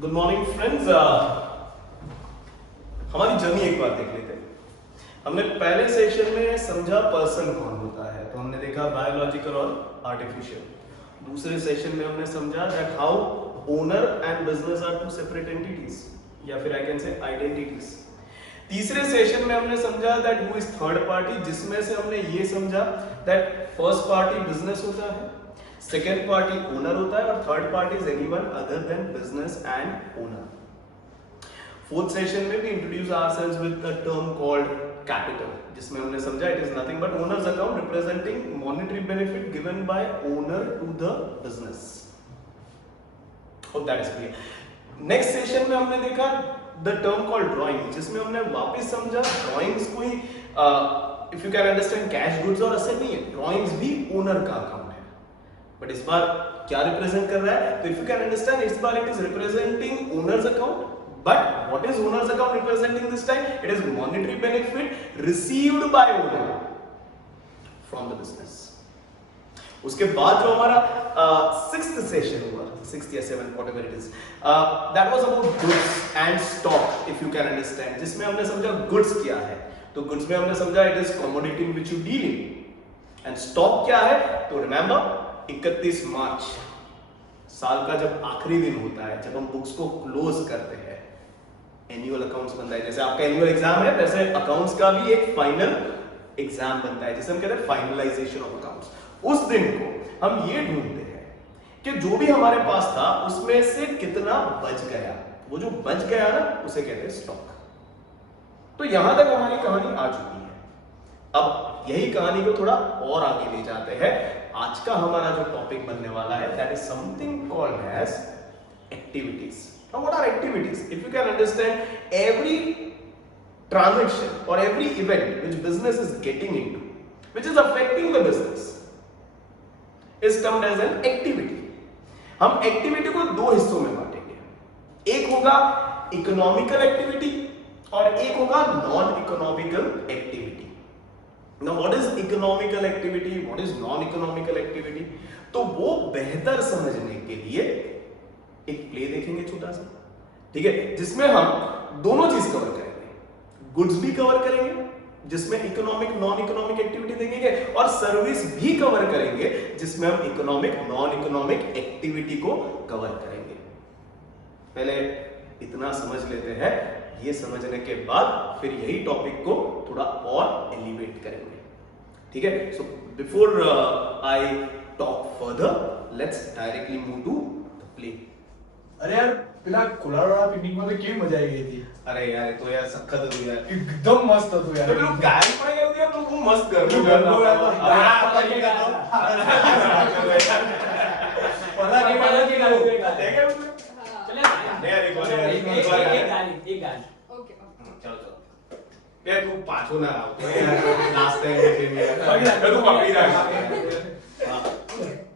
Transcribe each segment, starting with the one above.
Good morning friends. हमारी journey एक बार देख लेते हैं। हमने पहले सेशन में समझा पर्सन कौन होता है, तो हमने देखा बायोलॉजिकल और आर्टिफिशियल। दूसरे सेशन में हमने समझा that how owner and business are two separate entities, या फिर आई कैन से आइडेंटिटीज। तीसरे सेशन में हमने समझा that who is third party, जिसमें से हमने ये समझा दैट फर्स्ट पार्टी बिजनेस होता है, सेकेंड पार्टी ओनर होता है और third party is anyone other than business and owner. Fourth session में भी introduce ourselves with the term called capital, जिसमें हमने समझा it is nothing but owner's account representing monetary benefit given by owner to the business. Hope that is clear. Next session में हमने देखा the term called drawing, जिसमें हमने वापस समझा ड्राइंग्स कोई if you can understand cash goods और asset नहीं है, ड्राइंग्स भी ओनर का अकाउंट है। बट इस बार क्या रिप्रेजेंट कर रहा है, तो इफ यू कैन अंडरस्टैंड इस बार it is representing owner's account, but what is owner's account representing this time, it is monetary benefit received by owner from the business. उसके बाद जो हमारा सिक्स्थ सेशन हुआ, सिक्स्थ या seventh whatever it is, that was about goods and stock, if you can understand, जिसमें हमने समझा goods क्या है। तो गुड्स में हमने समझा it is commodity in which you deal in, and stock क्या है, तो रिमेंबर 31 मार्च साल का जब आखिरी दिन होता है, जब हम बुक्स को क्लोज करते हैं, एनुअल अकाउंट्स बनता है। जैसे आपका एनुअल एग्जाम है, वैसे अकाउंट्स का भी एक फाइनल एग्जाम बनता है, जिसे हम कहते हैं फाइनलाइजेशन ऑफ अकाउंट्स। उस दिन को हम ये ढूंढते हैं कि जो भी हमारे पास था उसमें से कितना बच गया। वो जो बच गया ना, उसे कहते हैं स्टॉक। तो यहां तक हमारी कहानी आ चुकी है। अब यही कहानी को थोड़ा और आगे ले जाते हैं। आज का हमारा जो टॉपिक बनने वाला है, that is something called as activities. Now what are activities? If you can understand, every transaction or every event which business is getting into, which is affecting the business, is termed as an activity. हम activity को दो हिस्सों में बांटेंगे, एक होगा economical activity और एक होगा non economical activity. Now what is economical activity, what is non-economical activity? तो वो बेहतर समझने के लिए एक प्ले देखेंगे छोटा सा, ठीक है, जिसमें हम दोनों चीज कवर करेंगे। गुड्स भी कवर करेंगे, जिसमें इकोनॉमिक नॉन इकोनॉमिक एक्टिविटी देखेंगे, और सर्विस भी कवर करेंगे, जिसमें हम इकोनॉमिक नॉन इकोनॉमिक एक्टिविटी को कवर करेंगे। पहले इतना समझ लेते हैं, ये समझने के बाद फिर यही टॉपिक को थोड़ा और एलिवेट करेंगे, ठीक है। So before I talk further, let's directly move to the play. अरे यार पिला कोलाडा पिकनिक में तो क्या मजा आई गई थी। अरे यार तो यार सख्त हो यार, एकदम मस्त था तू यार। तो लोग गाली पड़ेगा तो यार तू मस्त कर लो पता नहीं पता कि ना देखा चले यार एक गाली ओके चलो यार तू पाछो ना आओ तो यार नाश्ते में यार तू पकड़ी रहा।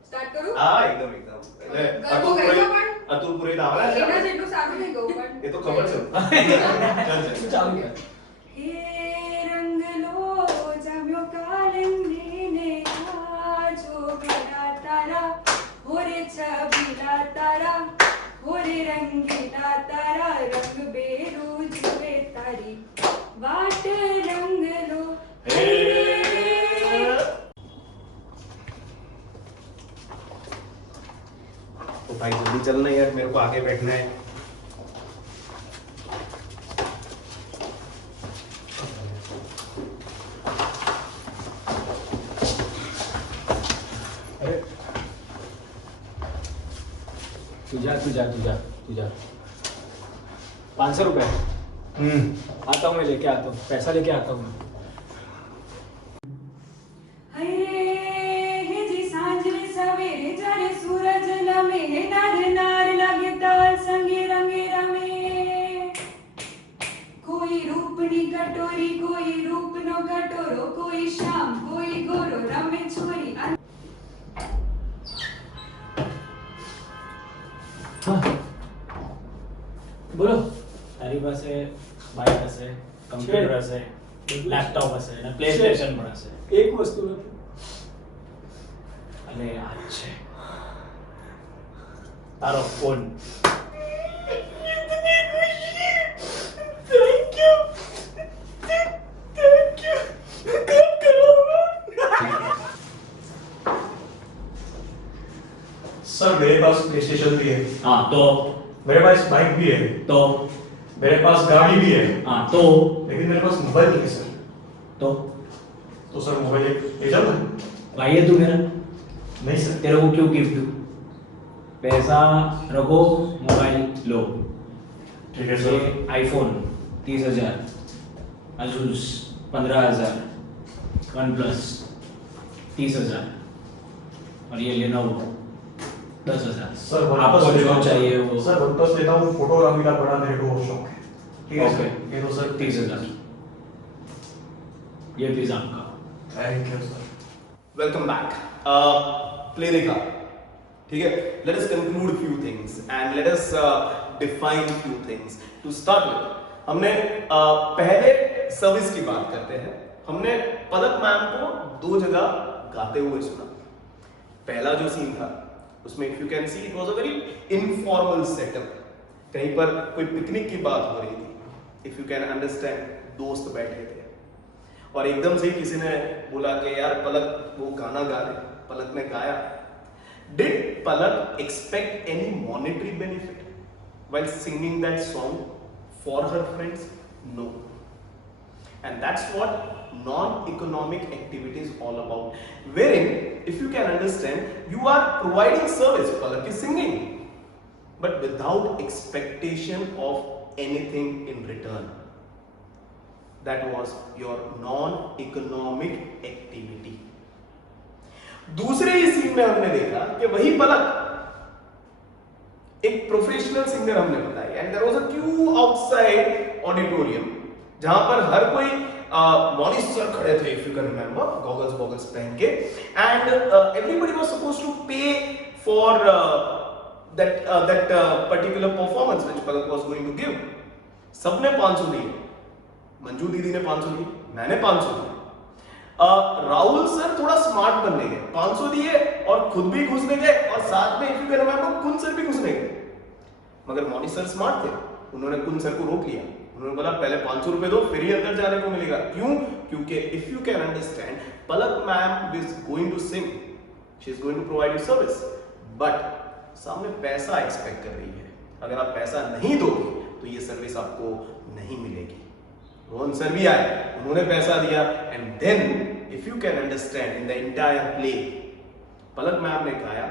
स्टार्ट करू हां एकदम ગરબો ગયો પણ અતુલ પુરે આવડા એના જેટલું સારું નહીં ગયું પણ એ તો ખબર છે ચલ ચાલુ કર। હે રંગ લો જામ્યો કાલંગી ને આજો ગળા તારા હોરે છબીલા તારા હોરે રંગીલા તારા રંગ બેરું જુએ તારી વાટ રંગ લો હે तो भाई जल्दी चलना यार, मेरे को आगे बैठना है। अरे तुझा 500 रुपए। आता हूँ मैं, लेके आता हूँ, पैसा लेके आता हूँ मैं। હે જી સાંજને સવેરે જ્યારે સૂરજ નમે નાર નાર લાગે તાલ સંગે રંગે રમે કોઈ રૂપની કટોરી કોઈ રૂપનો કટોરો કોઈ શ્યામ કોઈ ગોરો રમે છોરી બોલો તારી પાસે બાઇક હશે, કમ્પ્યુટર હશે, લેપટોપ હશે અને પ્લેસ્ટેશન પણ હશે। एक वस्तु નથી। અને આ છે તારો ફોન। सर मेरे पास प्ले स्टेशन भी है, हाँ तो मेरे पास बाइक भी है, तो मेरे पास गाड़ी भी है, हाँ तो लेकिन मेरे पास मोबाइल नहीं है सर। तो सर मोबाइल ले जाओ ना? भाई है तू मेरा, नहीं सर। तेरे को क्यों गिफ्ट दूं? पैसा रखो, मोबाइल लो। ठीक है सर। ये आईफोन 30,000, असूस 15,000, वन प्लस 30,000 और ये लेनोवो 10,000। सर आपको OnePlus लेता जो हूँ। चाहिए वो सर OnePlus लेता हूँ, फोटोग्राफी का बड़ा मेरे को बहुत शौक है। ठीक है ओके। सर, ये तो सर 30,000। ये पिज्जा आपका। Thank you sir. Welcome back. Play देखा, ठीक है? Let us conclude few things and let us define few things to start with. हमने पहले सर्विस की बात करते हैं। हमने पलक मैम को दो जगह गाते हुए सुना। पहला जो सीन था उसमें if you can see it was a very informal setup, कहीं पर कोई पिकनिक की बात हो रही थी। इफ यू कैन अंडरस्टैंड, दोस्त बैठे थे और एकदम से किसी ने बोला कि यार पलक वो गाना गा रहे। पलक ने गाया। Did Palak expect any monetary benefit while singing that song for her friends? No. And that's what non-economic activity is all about. Wherein, if you can understand, you are providing service. Palak is singing, but without expectation of anything in return. That was your non-economic activity. दूसरे ही scene में हमने देखा कि वही पलक एक professional singer हमने बताया and there was a queue outside auditorium जहां पर हर कोई मॉनिस सर खड़े थे, if you can remember, goggles पहन के, and everybody was supposed to pay for that particular performance which Palak was going to give. सबने 500 दिए, मंजू दीदी ने 500 दिए, मैंने 500 दिए। राहुल सर थोड़ा स्मार्ट बनने गए, 500 दिए और खुद भी घुसने गए और साथ में इफ यू कैन रिमेंबर कुन सर भी घुसने गए। मगर मॉनी सर स्मार्ट थे, उन्होंने कुन सर को रोक लिया। उन्होंने बोला पहले 500 रुपए दो फिर ही अंदर जाने को मिलेगा। क्यों? क्योंकि if you can understand, Palak ma'am is going to sing, she is going to provide you service, but सामने पैसा एक्सपेक्ट कर रही है। अगर आप पैसा नहीं दोगे तो ये सर्विस आपको नहीं मिलेगी। रोहन सर भी आए, उन्होंने पैसा दिया, and then if you can understand in the entire play, Palak ma'am ने गाया,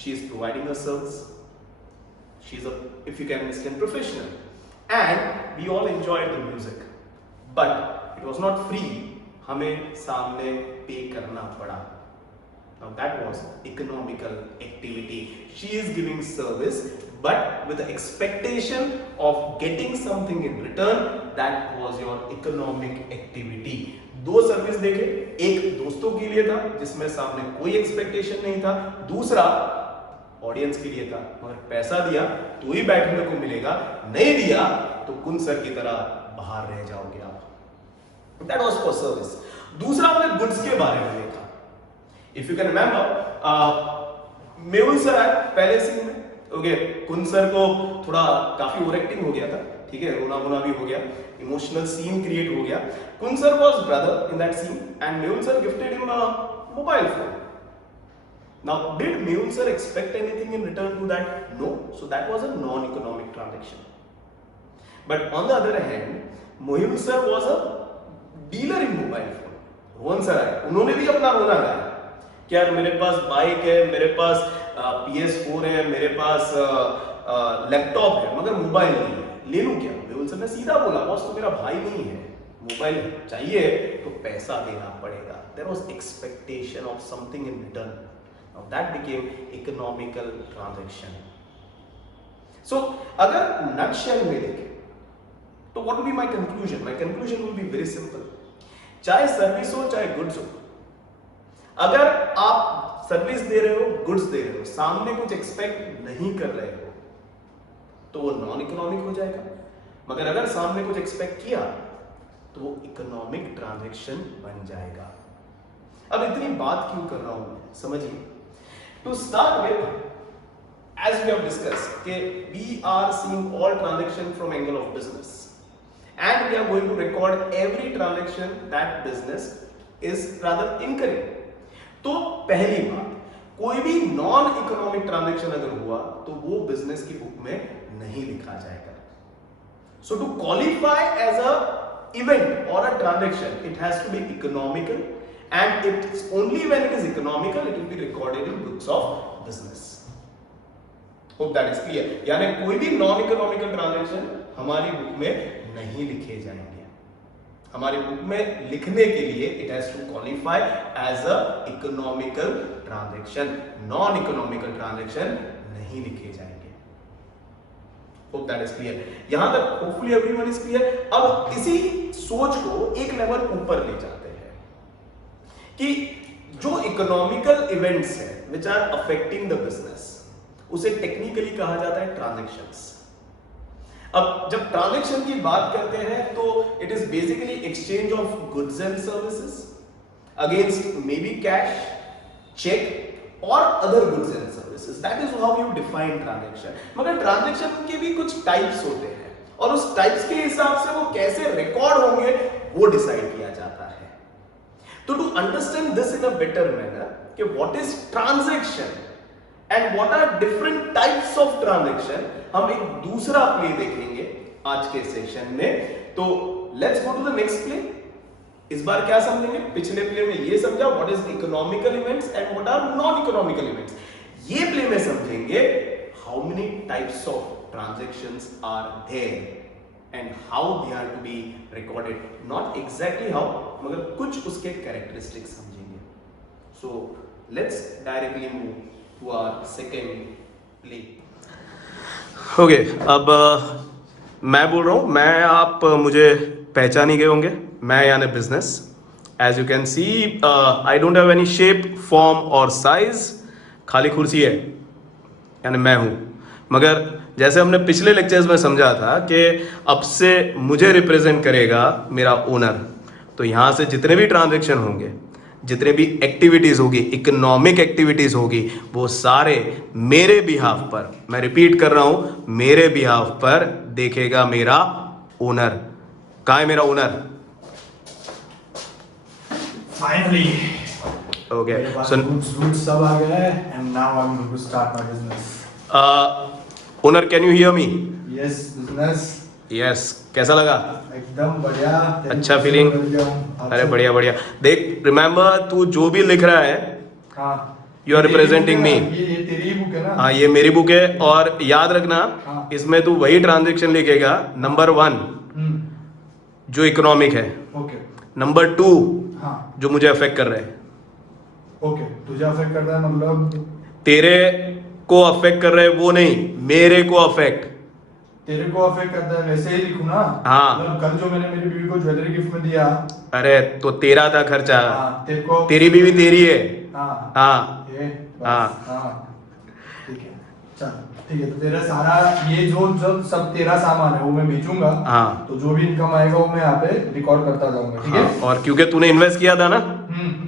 she is providing a service, she is a, if you can understand, professional, and we all enjoyed the music, but it was not free, हमें सामने पे करना पड़ा। Now that was economical activity. She is giving service, but with the expectation of getting something in return. That was your economic activity. दो service देखे, एक दोस्तों के लिए था जिसमें सामने कोई एक्सपेक्टेशन नहीं था, दूसरा ऑडियंस के लिए था। मगर पैसा दिया तो ही बैठने को मिलेगा, नहीं दिया तो कुन सर की तरह बाहर रह जाओगे आप। That was for service. दूसरा हमने गुड्स के बारे में देखा। If you can remember, Mehul sir आए पहले सीन में, ओके, कुन सर को थोड़ा काफी ओवर एक्टिंग हो गया था, ठीक है, रोना वोना भी हो गया, इमोशनल सीन क्रिएट हो गया। कुन sir was brother in that scene and Mehul sir gifted him a mobile phone. Now, did Mehul sir expect anything in return to that? No. So that was a non-economic transaction. But on the other hand, Mehul sir was a dealer in mobile phone. Rohan sir आए, उन्होंने भी अपना रोना गाया कि यार मेरे पास bike है, मेरे पास PS4 है, मेरे पास लैपटॉप है, मगर मोबाइल नहीं है, ले लूं क्या? मेहुल सर ने सीधा बोला, बॉस तो मेरा भाई नहीं है, मोबाइल चाहिए तो पैसा देना पड़ेगा। There was expectation of something in return. Now that became economical transaction. So अगर nutshell में देखें तो what will be my conclusion? My conclusion will be very simple. चाहे सर्विस हो चाहे गुड्स हो, अगर आप सर्विस दे रहे हो, गुड्स दे रहे हो, सामने कुछ एक्सपेक्ट नहीं कर रहे हो तो वो नॉन इकोनॉमिक हो जाएगा। मगर अगर सामने कुछ एक्सपेक्ट किया तो वो इकोनॉमिक ट्रांजैक्शन बन जाएगा। अब इतनी बात क्यों कर रहा हूं मैं, समझिए। To start with, as we have discussed, we are seeing all transaction from angle of business, and we are going to record every transaction that business is rather incurring. तो पहली बात, कोई भी नॉन इकोनॉमिक ट्रांजैक्शन अगर हुआ तो वो business की बुक में नहीं लिखा जाएगा। So to qualify as a event और a transaction it has to be economical and it's only when it is economical it will be recorded in books of business. Hope that is clear. यानी कोई भी non economical transaction हमारी book में नहीं लिखे जाएंगे। हमारी बुक में लिखने के लिए it has to qualify as a economical transaction, non economical transaction नहीं लिखे जाएंगे। Hope that is clear. यहां तक hopefully everyone is clear. अब इसी सोच को एक लेवल ऊपर ले जाते हैं कि जो इकोनॉमिकल इवेंट्स है which are affecting the business उसे टेक्निकली कहा जाता है ट्रांजैक्शंस। अब जब ट्रांजैक्शन की बात करते हैं तो it is basically exchange of goods and services against may be cash, cheque और other goods and services. That is how you define transaction. मगर ट्रांजैक्शन के भी कुछ टाइप्स होते हैं और उस टाइप्स के हिसाब से वो कैसे रिकॉर्ड होंगे वो डिसाइड किया जाता है। तो to understand this in a better manner कि what is transaction and what are different types of transaction, हम एक दूसरा प्ले देखेंगे आज के सेशन में। तो let's go to the next play. इस बार क्या समझेंगे? पिछले प्ले में ये समझा what is economical events and what are non economical events. ये प्ले में समझेंगे how many types of transactions are there and how they are to be recorded, not exactly how मगर कुछ उसके characteristics समझेंगे। So let's directly move to our second play. Okay, अब मैं बोल रहा हूँ, मैं आप मुझे पहचान ही गए होंगे। मैं यानी business. As you can see, I don't have any shape, form और size, खाली कुर्सी है यानी मैं हूँ। मगर जैसे हमने पिछले लेक्चर्स में समझा था कि अब से मुझे रिप्रेजेंट करेगा मेरा ओनर। तो यहाँ से जितने भी ट्रांजैक्शन होंगे, जितने भी एक्टिविटीज़ होगी, इकोनॉमिक एक्टिविटीज़ होगी, वो सारे मेरे बिहाफ पर, मैं रिपीट कर रहा हूँ, मेरे बिहाफ पर देखेगा मेरा ओनर। कहाँ है मेरा owner? Finally. Okay. So goods सब आ गया है and now I'm going to start my business. Owner can you hear me? Yes, business. Yes, कैसा लगा? एकदम बढ़िया। अच्छा फीलिंग? अरे बढ़िया बढ़िया। देख, रिमेंबर तू जो भी लिख रहा है, हाँ, यू आर रिप्रेजेंटिंग मी। ये तेरी ही बुक है ना? हाँ, ये मेरी बुक है और याद रखना हाँ। इसमें तू वही ट्रांजैक्शन लिखेगा। नंबर 1 जो इकोनॉमिक है, ओके। नंबर 2 हाँ, जो मुझे अफेक्ट कर रहे हैं। ओके, तुझे अफेक्ट करता है मतलब? तेरे को अफेक्ट कर रहे हैं वो नहीं, मेरे को अफेक्ट। तेरे को अफेक्ट करता है वैसे ही लिखूं ना? हाँ। मतलब कल जो मैंने मेरी बीवी को ज्वेलरी गिफ्ट में दिया। अरे तो तेरा था खर्चा। हाँ, तेरे को। तेरी बीवी तेरी है। हाँ। हाँ। ये बस, हाँ। हाँ। ठीक है, चल ठीक है। तो तेरा सारा ये जो जो सब तेरा सामान है वो मैं बेचूंगा। हाँ। तो जो भी इनकम आएगा वो मैं यहाँ पे रिकॉर्ड करता जाऊंगा, ठीक है? और क्योंकि तूने इन्वेस्ट किया था ना,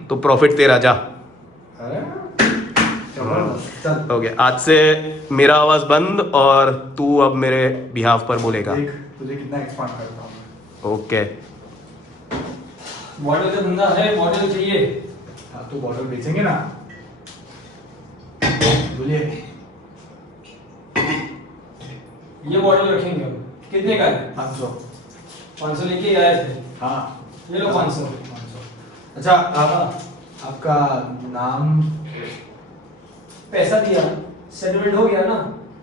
तो प्रॉफिट तेरा। जा। अरे चल। ओके, आज से मेरा आवाज बंद और तू अब मेरे बिहाफ पर बोलेगा। देख तुझे कितना एक्सपांड करता हूँ। ओके। मॉडल का धंधा है, मॉडल चाहिए। हाँ, तो बॉटल बेचेंगे ना? बोलिए। ये मॉडल रखेंगे हम। कितने का है? 500। 500 लेके आए थे। हाँ, ये लो 500। 500। अच्छा, आपका नाम? पैसा दिया, सेटलमेंट हो गया ना।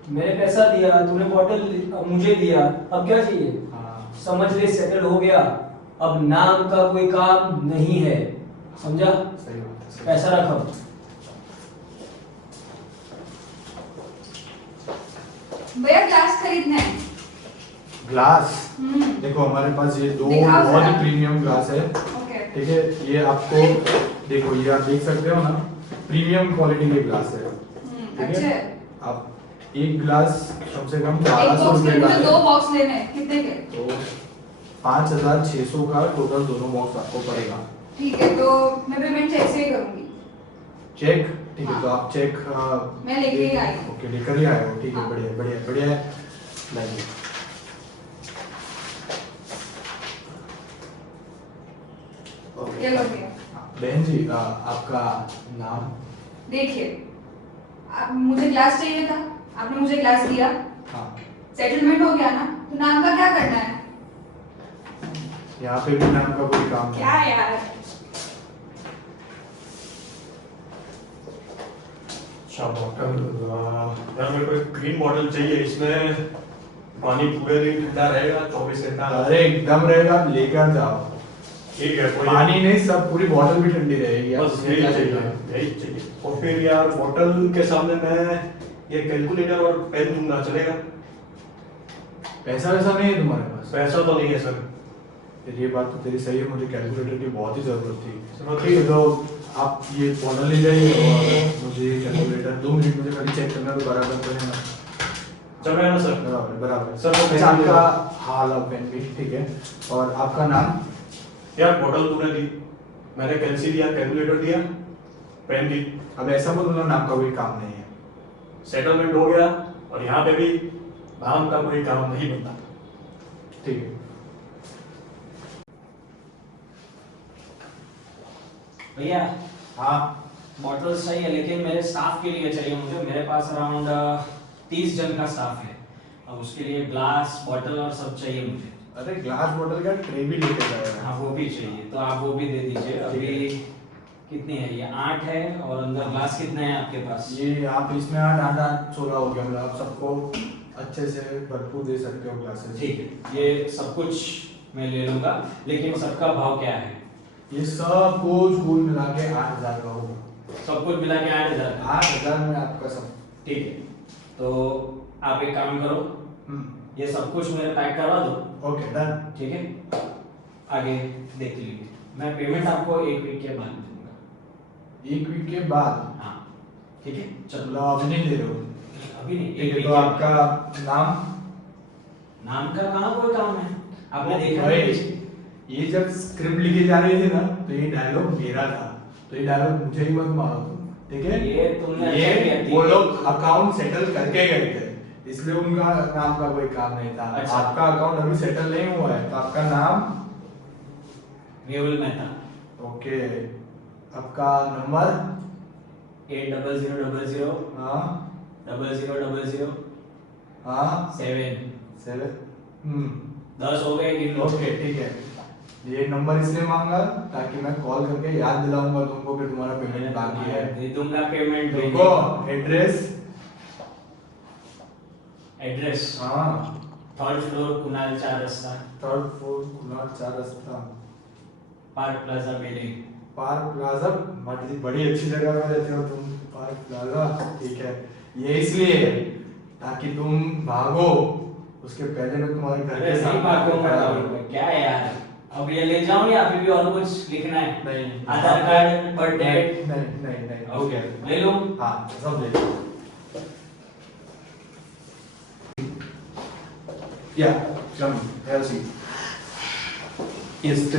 मैंने पैसा दिया, तूने बॉटल मुझे दिया, अब क्या चाहिए? हाँ। समझ ले, सेटल हो गया। अब नाम का कोई काम नहीं है, समझा? सही बात है। पैसा रखो। भैया ग्लास खरीदना है। ग्लास? देखो हमारे पास ये दो दिखाओ बहुत ही जरा। प्रीमियम ग्लास है, ओके। ठीक है? ये आपको देखो, ये आप देख सकते हो ना, प्रीमियम क्वालिटी के ग्लास है, ठीक अच्छे। है? आप एक ग्लास कम से कम एक 1200 बॉक्स रुपए लेने का तो है, 2 बॉक्स लेने हैं, कितने के? तो 5600 का टोटल दोनों बॉक्स आपको पड़ेगा। ठीक है, तो मैं पेमेंट चेक से ही करूंगी। चेक? ठीक है, तो आप चेक मैं लेके ही आई हूँ। ओके, लेकर ही आए हो, ठीक है? हाँ। बढ़िया बढ़िया बढ़िया है। लाइए। ये लो भैया। बहन जी, आपका नाम? देखिए, मुझे ग्लास चाहिए था, आपने मुझे ग्लास दिया, हाँ, सेटलमेंट हो गया ना, तो नाम का क्या करना है? यहाँ पे भी नाम का कोई काम क्या नहीं। यार, अच्छा बॉटल, यार मेरे को एक ग्रीन बॉटल चाहिए, इसमें पानी पूरे दिन ठंडा रहेगा, 24 घंटा। अरे एकदम रहेगा, आप लेकर जाओ। ठीक है, कोई पानी नहीं, सब पूरी बॉटल भी ठंडी रहेगी। आप बस इसमें यही क्या चाहिए, चाहिए? यही चाहिए। और फिर यार बॉटल के सामने मैं ये कैलकुलेटर और पेन दूंगा, चलेगा? पैसा वैसा नहीं है तुम्हारे पास? पैसा तो नहीं है सर। फिर ये बात तो तेरी सही है, मुझे कैलकुलेटर की बहुत ही जरूरत थी। जरूरत ठीक है, थी। तो आप ये बॉटल ले जाइए और मुझे कैलकुलेटर 2 मिनट मुझे खाली चेक करना, तो बराबर बनेगा। चलेगा ना सर? बराबर बराबर। सर, वो अच्छा, पेन आपका हाल और पेन भी ठीक है, और आपका नाम? यार बॉटल तूने दी, मैंने कैंसिल दिया, कैलकुलेटर दिया, पेन दी, अब ऐसा बोलो, नाम का कोई काम नहीं है। सेटलमेंट हो गया, और यहाँ पे भी नाम का कोई काम नहीं बनता। ठीक है। भैया हाँ, बॉटल चाहिए, लेकिन मेरे स्टाफ के लिए चाहिए मुझे। मेरे पास अराउंड 30 जन का स्टाफ है। अब उसके लिए ग्लास, बॉटल और सब चाहिए मुझे। अरे ग्लास बॉटल का ट्रे भी लेके जाएगा। हाँ वो भी चाहिए, तो आप वो भी दे दीजिए। अभी कितनी है ये? 8 है, और अंदर ग्लास कितने हैं आपके पास? ये आप इसमें 8 8 8 16 हो गया, मतलब आप सबको अच्छे से भरपूर दे सकते हो ग्लासेस। ठीक है, ये सब कुछ मैं ले लूंगा, लेकिन सबका भाव क्या है? ये सब कुछ कुल मिला के 8000 का होगा। सब कुछ मिला के 8,000 का? 8000 में आपका सब। ठीक है, तो आप एक काम करो, ये सब कुछ मेरे पैक करवा दो। Okay done. ठीक है, आगे देख लीजिए। मैं पेमेंट आपको 1 वीक के बाद दूंगा। 1 वीक के बाद? हाँ ठीक है, चलो। चलो अभी नहीं दे रहे हो? अभी नहीं, ठीक 1 है, वीक तो के बाद। आपका नाम? नाम का कहाँ कोई काम है? आपने देखा भाई, नहीं? ये जब स्क्रिप्ट लिखे जा रही थी ना, तो ये डायलॉग मेरा था, तो ये डायलॉग मुझे ही मत मारो तुम, ठीक है? ये तुमने अच्छा किया, ये ठीक वो है। लोग अकाउंट सेटल करके गए थे, इसलिए उनका नाम का कोई काम नहीं था। अच्छा। आपका अकाउंट अभी सेटल नहीं हुआ है, तो आपका नाम? मेहुल मेहता। ओके, आपका नंबर? 80000 हाँ 0000 हाँ 7। 7। 10 हो गए, गिन लो। ओके ठीक है, ये नंबर इसलिए मांगा ताकि मैं कॉल करके याद दिलाऊंगा तुमको कि तुम्हारा पेमेंट बाकी है। दे दूंगा पेमेंट। देखो एड्रेस? एड्रेस हाँ 3rd फ्लोर, कुणाल 4 रास्ता, 3rd फ्लोर, कुणाल 4 रास्ता, park plaza building. Park plaza. बड़ी अच्छी जगह में रहते हो तुम, पार्क प्लाजा। ठीक है, ये इसलिए है ताकि तुम भागो, उसके पहले मैं तुम्हारे घर अरे के नहीं सामने भागूंगा, खड़ा हूँ। क्या यार, अब ये ले जाऊं या अभी भी और कुछ लिखना है? नहीं, आधार कार्ड, बर्थ डेट? नहीं नहीं नहीं। ओके, ले लूं? हाँ सब ले लो। या कम हेल्सी। यस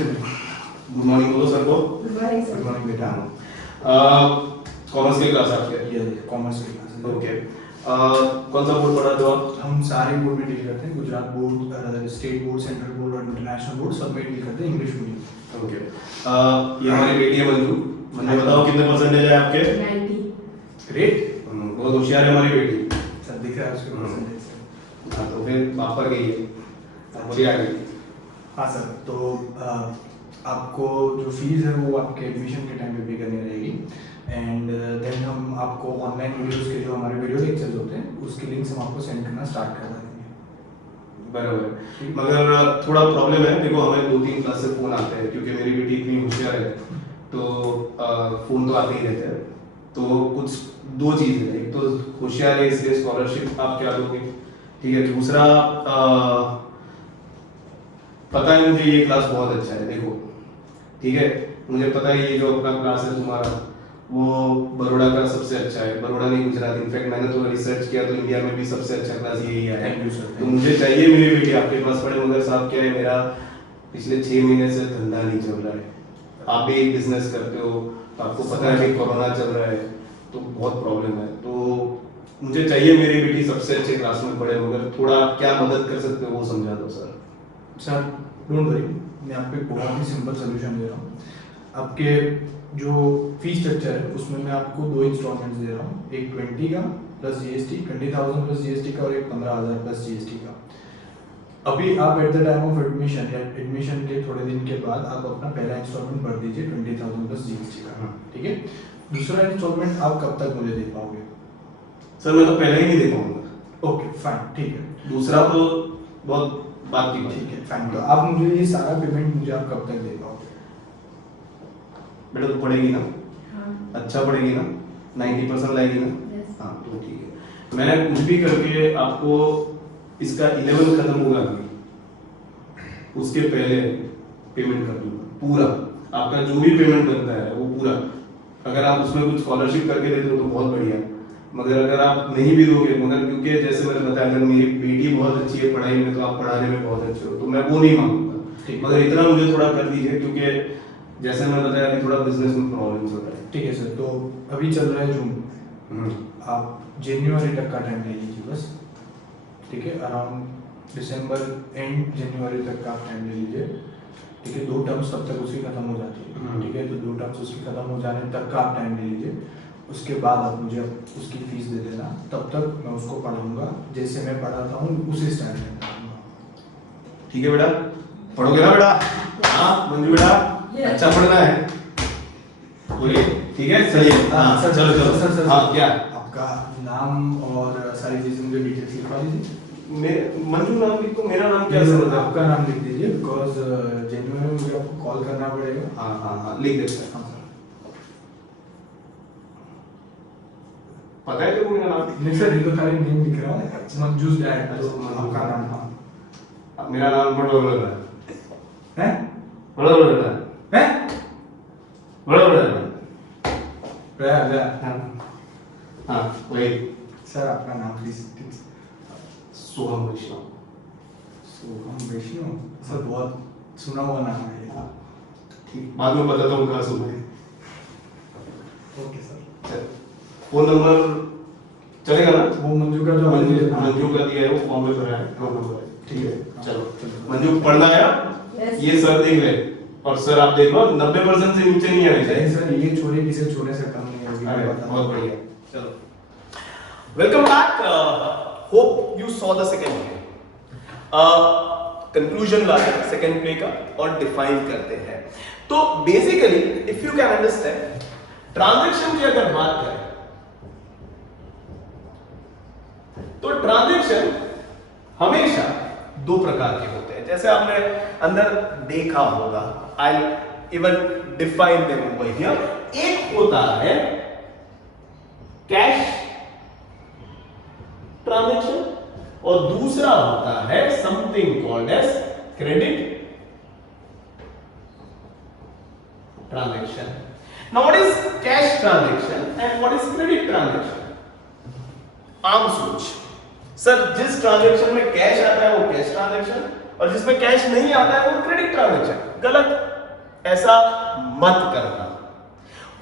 गुड मॉर्निंग बोलो सर को। Good morning good sir. Morning बेटा। कॉमर्स की क्लास आपके? ये कॉमर्स की क्लास है। ओके, कौन सा बोर्ड पढ़ा दो आप? हम सारे बोर्ड में डील करते हैं, Gujarat board, state board, central board और इंटरनेशनल बोर्ड, सब में डील करते हैं, इंग्लिश मीडियम। ओके, ये हमारी बेटी है मंजू। मंजू बताओ कितने परसेंटेज है आपके? 90। ग्रेट, बहुत होशियार है हमारी बेटी। सर दिख रहा है उसके परसेंटेज से। हाँ, तो फिर बाप पर गई है, बोलिए आगे। हाँ सर, तो आपको जो फीस है वो आपके एडमिशन के टाइम पे पे करनी रहेगी, एंड देन हम आपको ऑनलाइन वीडियोस के जो हमारे वीडियो लेक्चर्स होते हैं उसके लिंक्स हम आपको सेंड करना स्टार्ट कर देंगे। बराबर, मगर थोड़ा प्रॉब्लम है। देखो हमें 2-3 क्लास से फोन आते हैं, क्योंकि मेरी बेटी इतनी होशियार है, तो फोन तो आते ही रहते हैं। तो कुछ 2 चीज़ है, एक तो होशियार है इसलिए स्कॉलरशिप आप क्या दोगे, ठीक है। दूसरा पता है मुझे ये क्लास बहुत अच्छा है, देखो ठीक है, मुझे पता है ये जो अपना क्लास है तुम्हारा वो बड़ौदा का सबसे अच्छा है, बड़ौदा नहीं गुजरात। इनफैक्ट मैंने थोड़ा रिसर्च किया तो इंडिया में भी सबसे अच्छा क्लास यही है। Thank you, sir. तो मुझे चाहिए मेरी बेटी आपके पास पढ़े, मगर साहब क्या है, मेरा पिछले 6 महीने से धंधा नहीं चल रहा है। आप भी एक बिजनेस करते हो, तो आपको पता है कि कोरोना चल रहा है, तो बहुत प्रॉब्लम है। तो मुझे चाहिए मेरी बेटी सबसे अच्छे क्लास में पढ़े, मगर थोड़ा क्या मदद कर सकते हो वो समझा दो सर। सर डोंट वरी, मैं आपको एक बहुत ही सिंपल सोल्यूशन दे रहा हूँ। आपके जो फी स्ट्रक्चर है उसमें मैं आपको 2 इंस्टॉलमेंट्स दे रहा हूँ, एक 20 का प्लस जीएसटी, 20,000 प्लस जीएसटी का, और एक 15,000 प्लस जीएसटी का। अभी आप at the time of admission या एडमिशन के थोड़े दिन के बाद आप अपना पहला इंस्टॉलमेंट भर दीजिए 20,000 प्लस जीएसटी का, ठीक है। दूसरा इंस्टॉलमेंट आप कब तक मुझे दे पाओगे? सर मैं तो पहले ही नहीं दे पाऊंगा। ओके फाइन, ठीक है। दूसरा तो बहुत बात की बात ठीक है फाइन, तो आप मुझे ये सारा पेमेंट मुझे आप कब तक दे पाओगे? बेटा तो पढ़ेगी ना, हाँ, अच्छा पढ़ेगी ना, 90% लाएगी ना? yes. हाँ तो ठीक है, मैं कुछ भी करके आपको इसका 11 खत्म होगा अभी, उसके पहले पेमेंट कर दूंगा पूरा। आपका जो भी पेमेंट बनता है वो पूरा, अगर आप उसमें कुछ स्कॉलरशिप करके दे दो तो बहुत बढ़िया, मगर अगर आप नहीं भी दोगे, मगर क्योंकि जैसे मैंने बताया अगर मेरी बेटी बहुत अच्छी है पढ़ाई में तो आप पढ़ाने में बहुत अच्छे हो, तो मैं वो नहीं मांगूंगा, मगर इतना मुझे थोड़ा कर दीजिए, क्योंकि जैसे मैं बताया अभी थोड़ा बिजनेस में प्रॉब्लम्स हो रहा है। ठीक है सर, तो अभी चल रहा है जून, आप जनवरी तक का टाइम ले लीजिए बस, ठीक है। अराउंड दिसंबर एंड जनवरी तक का आप टाइम ले लीजिए, ठीक है। 2 टर्म्स तब तक उसकी खत्म हो जाती है, ठीक है। तो 2 टर्म्स उसकी खत्म हो जाने तक का आप टाइम ले लीजिए, उसके बाद आप मुझे उसकी फीस दे देना, तब तक मैं उसको पढ़ाऊंगा जैसे मैं पढ़ाता हूँ उसी स्टाइल में पढ़ाऊंगा। ठीक है बेटा, पढ़ोगे ना बेटा? हाँ मंजू बेटा, अच्छा पढ़ना है, बोलिए। ठीक है, सही है। हाँ सर, चलो चलो सर, सर, हाँ क्या? आपका नाम और सारी चीजें मुझे डिटेल्स लिखवा दीजिए। मंजू नाम लिखो, मेरा नाम क्या सर? आपका नाम लिख दीजिए, बिकॉज जेन्युइन में मुझे आपको कॉल करना पड़ेगा। हाँ हाँ हाँ लिख देते हैं। हाँ सर। पता है क्या मेरा नाम? नहीं सर, ये तो खाली नेम लिख रहा हूँ, मंजूस डैड, तो आपका नाम। हाँ मेरा नाम बड़ा बड़ा है, है बड़ा बड़ा है, बड़ा बड़ा है। हाँ हाँ वही सर, आपका नाम please. Soham Vaishnav. Soham Vaishnav sir, बहुत सुना हुआ नाम है ये। ठीक, बाद में बताता हूँ कहाँ सुना है। Okay sir. चल, फोन नंबर चलेगा ना? वो मंजू का जो मंजू का दिया है वो फॉर्म में भरा है, फोन नंबर है। ठीक है चलो, मंजू मंजू पढ़ना है। Yes. ये सर देख ले, और सर आप देख लो 90% से नीचे नहीं आने चाहिए। सर, ये छोड़िए, किसी छोड़ने से कम नहीं होगी। अरे, मैं बता बहुत रहा हूँ। बढ़िया। चलो, welcome back. Hope you saw the second play. Conclusion लाते हैं सेकंड प्ले का और डिफाइन करते हैं। तो basically if you can understand, transaction की अगर बात करें तो ट्रांजैक्शन हमेशा 2 प्रकार के होते हैं, जैसे आपने अंदर देखा होगा। I even define them over here. एक होता है कैश ट्रांजैक्शन और दूसरा होता है something called as credit transaction. Now what is cash transaction and what is credit transaction? आम सोच सर, जिस ट्रांजैक्शन में कैश आता है वो कैश ट्रांजैक्शन, और जिसमें कैश नहीं आता है वो क्रेडिट ट्रांजैक्शन। गलत, ऐसा मत करना।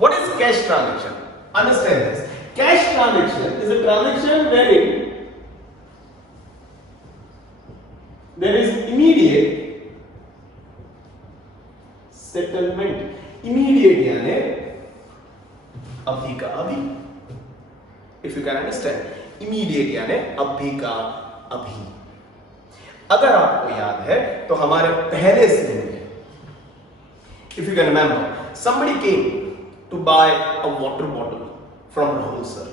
What is cash transaction? Understand this. Cash transaction is a transaction wherein there is immediate settlement. immediate यानी अभी का अभी। if you can understand, immediate यानी अभी का अभी। अगर आपको याद है तो हमारे पहले सीन में, if you can remember, somebody came to buy a water bottle from Rahul sir.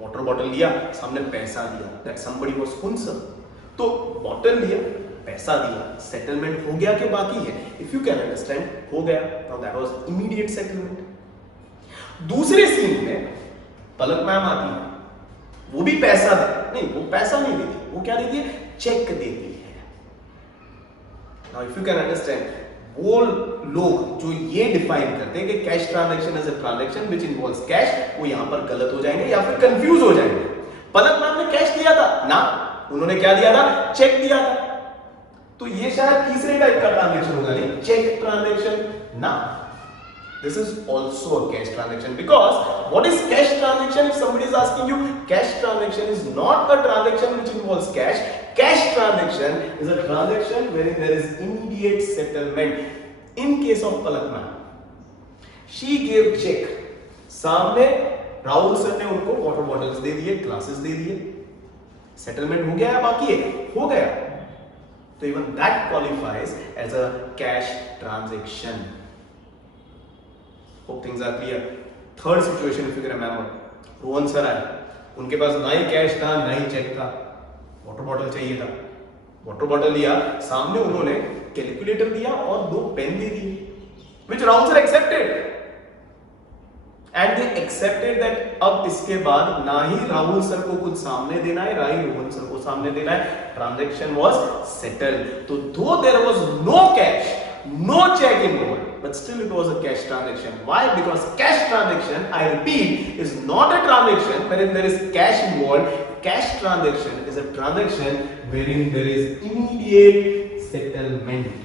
Water bottle लिया, सामने पैसा दिया, that somebody was Hun तो बॉटल लिया, पैसा दिया, सेटलमेंट हो गया कि बाकी है? इफ यू कैन अंडरस्टैंड, हो गया। Now that was immediate settlement. दूसरे सीन में पलक मैम आती है, वो भी पैसा दे, नहीं वो पैसा नहीं देती, वो क्या देती है? चेक देती है। Now if you can understand, वो लोग जो ये डिफाइन करते हैं कि cash transaction is a transaction which involves cash, वो यहां पर गलत हो जाएंगे या फिर कंफ्यूज हो जाएंगे। पलक मैम ने कैश दिया था ना, उन्होंने क्या दिया था? चेक दिया था। तो ये शायद तीसरे टाइप का ट्रांजैक्शन होगा, नहीं चेक ट्रांजैक्शन ना। This is also a cash transaction, because what is cash transaction? If somebody is asking you, cash transaction is not a transaction which involves cash. Cash transaction is a transaction where there is immediate settlement. In case of Palak ma'am, she gave cheque, सामने Rahul sir ने उनको water bottles दे दिए, glasses दे दिए, settlement हो गया है, बाकी है, हो गया, तो even that qualifies as a cash transaction. Hope things are clear. Third situation if you remember, Rohan sir आए, उनके पास ना ही कैश था ना ही चेक था, वाटर बॉटल चाहिए था, वाटर बॉटल लिया, सामने उन्होंने कैलकुलेटर दिया और 2 पेन दे दिए, which Rahul sir accepted, and they accepted that अब इसके बाद ना ही राहुल सर को कुछ सामने देना है, ना ही रोहन सर को सामने देना है, ट्रांजैक्शन was settled। तो though there was no cash, no check involved, but still it was a cash transaction। Why? Because cash transaction, I repeat, is not a transaction wherein there is cash involved। Cash transaction is a transaction wherein there is immediate settlement।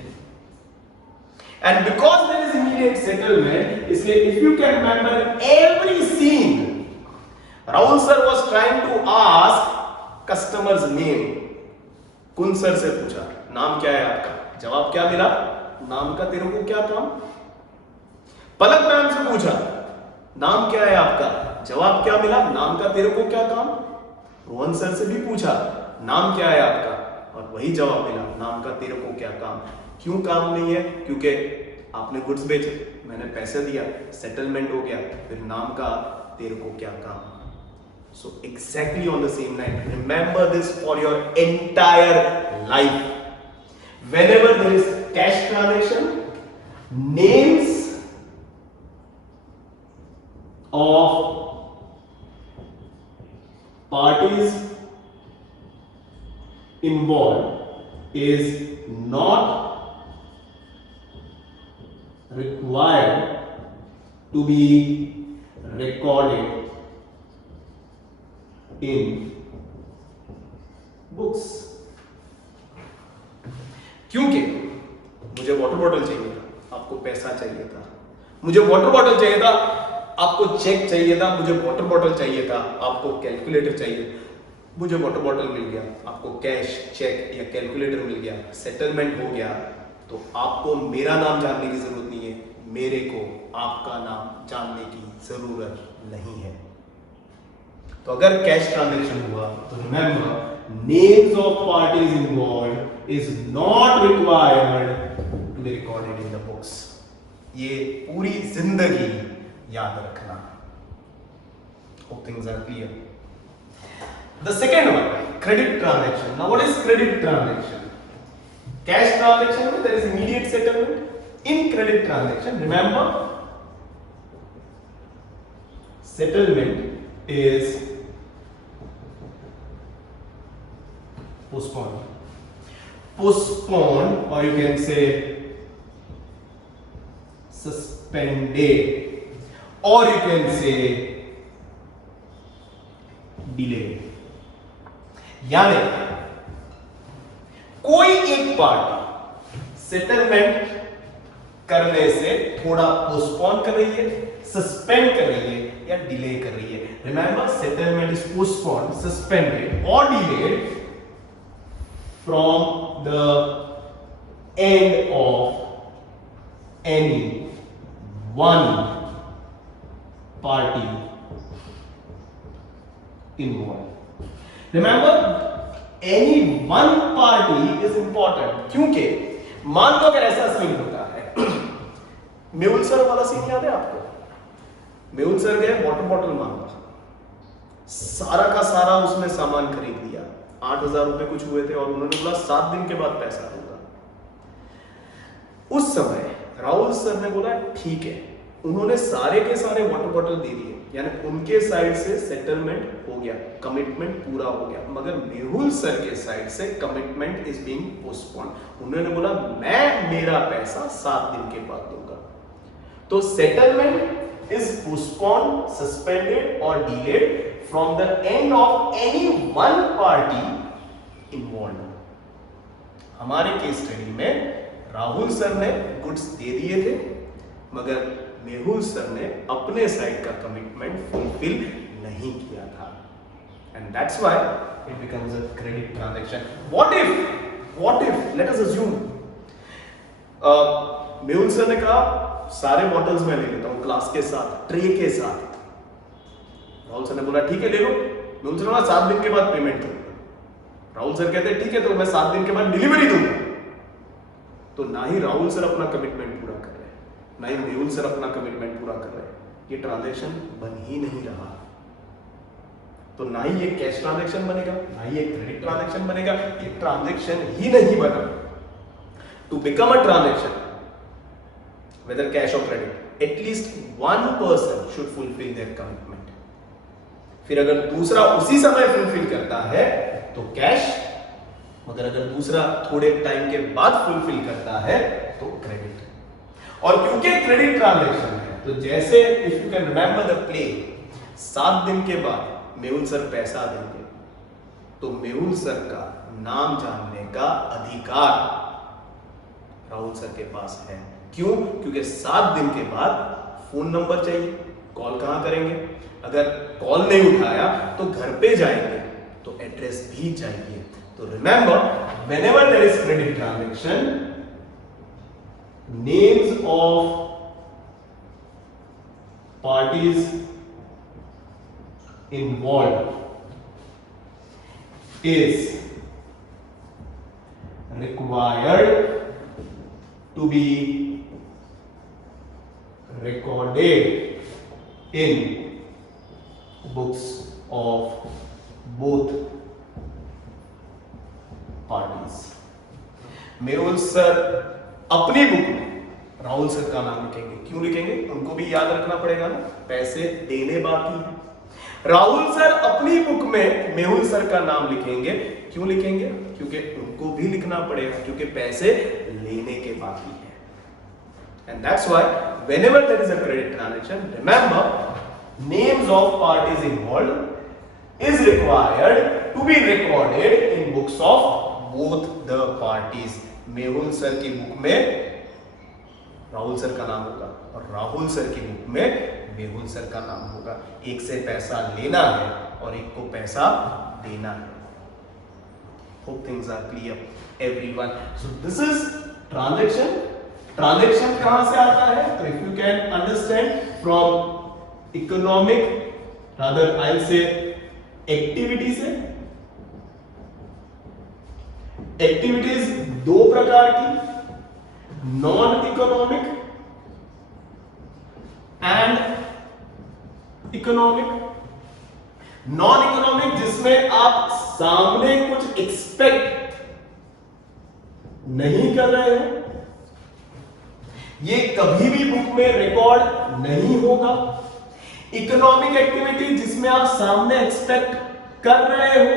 And because there is immediate settlement, इसलिए if you can remember every scene, Rahul sir was trying to ask customer's name। कुन sir से पूछा नाम क्या है आपका, जवाब क्या मिला, नाम का तेरे को क्या काम। पलक मैम से पूछा नाम क्या है आपका, जवाब क्या मिला, नाम का तेरे को क्या काम। रोहन सर से भी पूछा नाम क्या है आपका, और वही जवाब मिला, नाम का तेरे को क्या काम। क्यों काम नहीं है, क्योंकि आपने गुड्स बेचे, मैंने पैसे दिया, सेटलमेंट हो गया, फिर नाम का तेरे को क्या काम। So exactly on the same line, remember this for your entire life। Whenever there is cash transaction, names of parties involved is not required to be recorded in books। क्योंकि मुझे वाटर बॉटल चाहिए था, आपको पैसा चाहिए था, मुझे water bottle चाहिए था, आपको चेक चाहिए था, मुझे वाटर बॉटल चाहिए था, आपको कैलकुलेटर चाहिए, मुझे वाटर बॉटल मिल गया, आपको कैश चेक या कैलकुलेटर मिल गया, सेटलमेंट हो गया, तो आपको मेरा नाम जानने की जरूरत नहीं है, मेरे को आपका नाम जानने की जरूरत नहीं है। तो अगर कैश ट्रांजैक्शन हुआ तो remember names of parties involved is not required to be recorded in the books. ये पूरी जिंदगी याद रखना। Hope things are clear। The second one, credit transaction। Now what is credit transaction? Cash transaction there is immediate settlement। In credit transaction, remember settlement is postponed or you can say suspended or you can say delayed। यानी कोई एक party settlement करने से थोड़ा postpone कर रही है, suspend कर रही है या डिले कर रही है। Remember settlement is postpone, suspended और delayed from the end of any one party involved। Remember, any one party is important क्योंकि मान लो अगर ऐसा सीन होता है, मेहुल सर वाला सीन याद है आपको? मेहुल सर गए वाटर बॉटल मांगा, सारा का सारा उसने सामान खरीद लिया, 8,000 रुपए कुछ हुए थे और उन्होंने बोला 7 दिन के बाद पैसा दूंगा। उस समय राहुल सर ने बोला ठीक है, उन्होंने सारे के सारे वाटर बॉटल दे दिए, यानी उनके साइड से सेटलमेंट हो गया, कमिटमेंट पूरा हो गया, मगर मेहुल सर के साइड से कमिटमेंट इज बीइंग पोस्टपोन्ड। उन्होंने बोला मैं मेरा पैसा 7 दिन के बाद दूंगा। तो सेटलमेंट इज पोस्टपोन्ड, सस्पेंडेड और delayed from the end of any one party involved। हमारे केस स्टडी में राहुल सर ने गुड्स दे दिए थे, मगर मेहुल सर ने अपने साइड का कमिटमेंट फुलफिल नहीं किया था, and that's why it becomes a credit transaction। what if let us assume Mehul sir ने कहा सारे बॉटल्स मैं ले लेता हूं क्लास के साथ, ट्रे के साथ। राहुल सर ने बोला ठीक है ले लो। मैं उनसे बोला 7 दिन के बाद पेमेंट करूंगा। राहुल सर कहते हैं ठीक है तो मैं 7 दिन के बाद डिलीवरी दूंगा। तो ना ही राहुल सर अपना कमिटमेंट पूरा कर रहे हैं, ना ही मेहुल सर अपना कमिटमेंट पूरा कर रहे हैं। ये ट्रांजैक्शन बन ही नहीं रहा। तो ना ही ये कैश ट्रांजैक्शन बनेगा, ना ही ये क्रेडिट ट्रांजैक्शन बनेगा, ये ट्रांजैक्शन ही नहीं बना। To become a transaction whether cash or credit, at least one person should fulfill their commitment. फिर अगर दूसरा उसी समय फुलफिल करता है तो कैश, मगर अगर दूसरा थोड़े टाइम के बाद फुलफिल करता है तो क्रेडिट। और क्योंकि क्रेडिट ट्रांजैक्शन है तो जैसे if you can remember the play, 7 दिन के बाद मेहुल सर पैसा देंगे तो मेहुल सर का नाम जानने का अधिकार राहुल सर के पास है। क्यों? क्योंकि 7 दिन के बाद फोन नंबर चाहिए, कॉल कहां करेंगे, अगर कॉल नहीं उठाया तो घर पे जाएंगे तो एड्रेस भी चाहिए। तो remember, whenever there is credit transaction, names of parties involve is required to be recorded in books of both parties. Mehul sir अपनी बुक में राहुल सर का नाम लिखेंगे। क्यों लिखेंगे? उनको भी याद रखना पड़ेगा ना, पैसे देने बाकी है। राहुल सर अपनी बुक में मेहुल सर का नाम लिखेंगे। क्यों लिखेंगे? क्योंकि उनको भी लिखना पड़ेगा, क्योंकि पैसे लेने के बाकी है। And that's why whenever there is a credit transaction, remember names of parties involved is required to be recorded in books of both the parties. Mehul sir की बुक में राहुल सर का नाम होगा और राहुल सर की बुक में मेहुल सर का नाम होगा। एक से पैसा लेना है और एक को पैसा देना है। Hope things are clear, everyone. So this is transaction. Transaction कहां से आता है? तो if you can understand from economic, rather I'll say activity से। Activities दो प्रकार की, non economic and economic. Non economic जिसमें आप सामने कुछ एक्सपेक्ट नहीं कर रहे हैं, ये कभी भी बुक में रिकॉर्ड नहीं होगा। इकोनॉमिक एक्टिविटी जिसमें आप सामने एक्सपेक्ट कर रहे हो,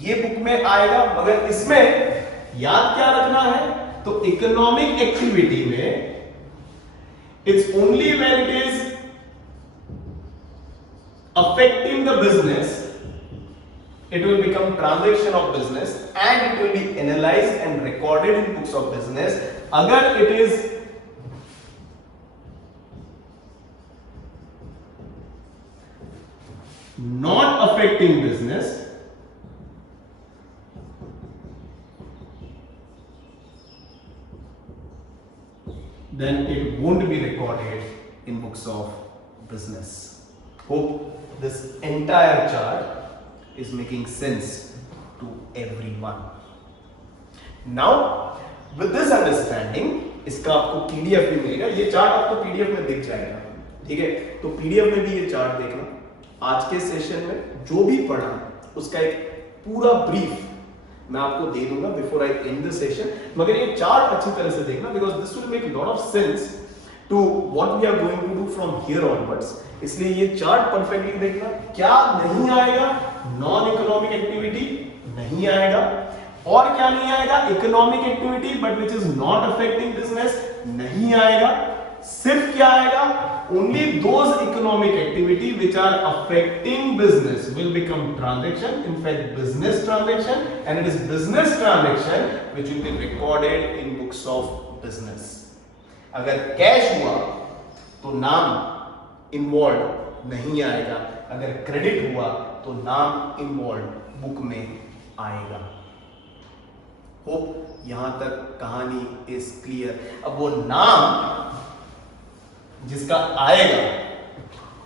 ये बुक में आएगा। मगर इसमें याद क्या रखना है? तो इकोनॉमिक एक्टिविटी में it's only when it is affecting the business it will become transaction of business and it will be analyzed and recorded in books of business. अगर it is not affecting business, then it won't be recorded in books of business. Hope this entire chart is making sense to everyone. Now, with this understanding, इसका आपको PDF भी मिलेगा। ये chart आपको PDF में दिख जाएगा, ठीक है? तो PDF में भी ये चार्ट देखना। आज के सेशन में जो भी पढ़ा उसका एक पूरा ब्रीफ मैं आपको दे दूंगा before I end the session. मगर ये चार्ट अच्छी तरह से देखना, because this will make lot of sense to what we are going to do from here onwards. इसलिए ये चार्ट परफेक्टली देखना। क्या नहीं आएगा? नॉन इकोनॉमिक एक्टिविटी नहीं आएगा। और क्या नहीं आएगा? Economic activity but which is not affecting business नहीं आएगा। सिर्फ क्या आएगा? only those economic activity which are affecting business will become transaction, in fact business transaction, and it is business transaction which will be recorded in books of business. अगर cash हुआ तो नाम involve नहीं आएगा, अगर क्रेडिट हुआ तो नाम इन्वॉल्व बुक में आएगा। होप यहां तक कहानी इज क्लियर। अब वो नाम जिसका आएगा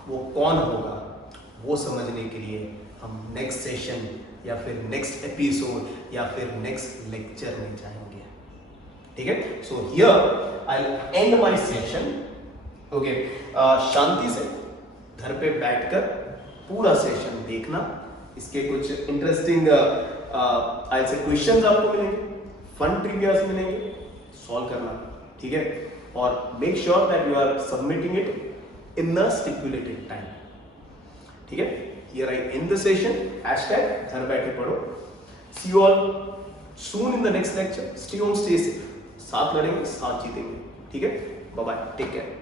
वो कौन होगा, वो समझने के लिए हम नेक्स्ट सेशन या फिर नेक्स्ट एपिसोड या फिर नेक्स्ट लेक्चर में जाएंगे। ठीक है, so here I end my session. Okay, शांति से घर पे बैठकर पूरा सेशन देखना। इसके कुछ इंटरेस्टिंग आई से क्वेश्चंस आपको मिलेंगे, फन ट्रिवियाज मिलेंगे, सॉल्व करना। ठीक है, और make sure that you are submitting it in the stipulated time. ठीक है, here I end the session. Hashtag घर बैठे पढ़ो। See you all soon in the next lecture. Stay home, stay safe. साथ लड़ेंगे, साथ जीतेंगे। ठीक है, बाय बाय, टेक केयर।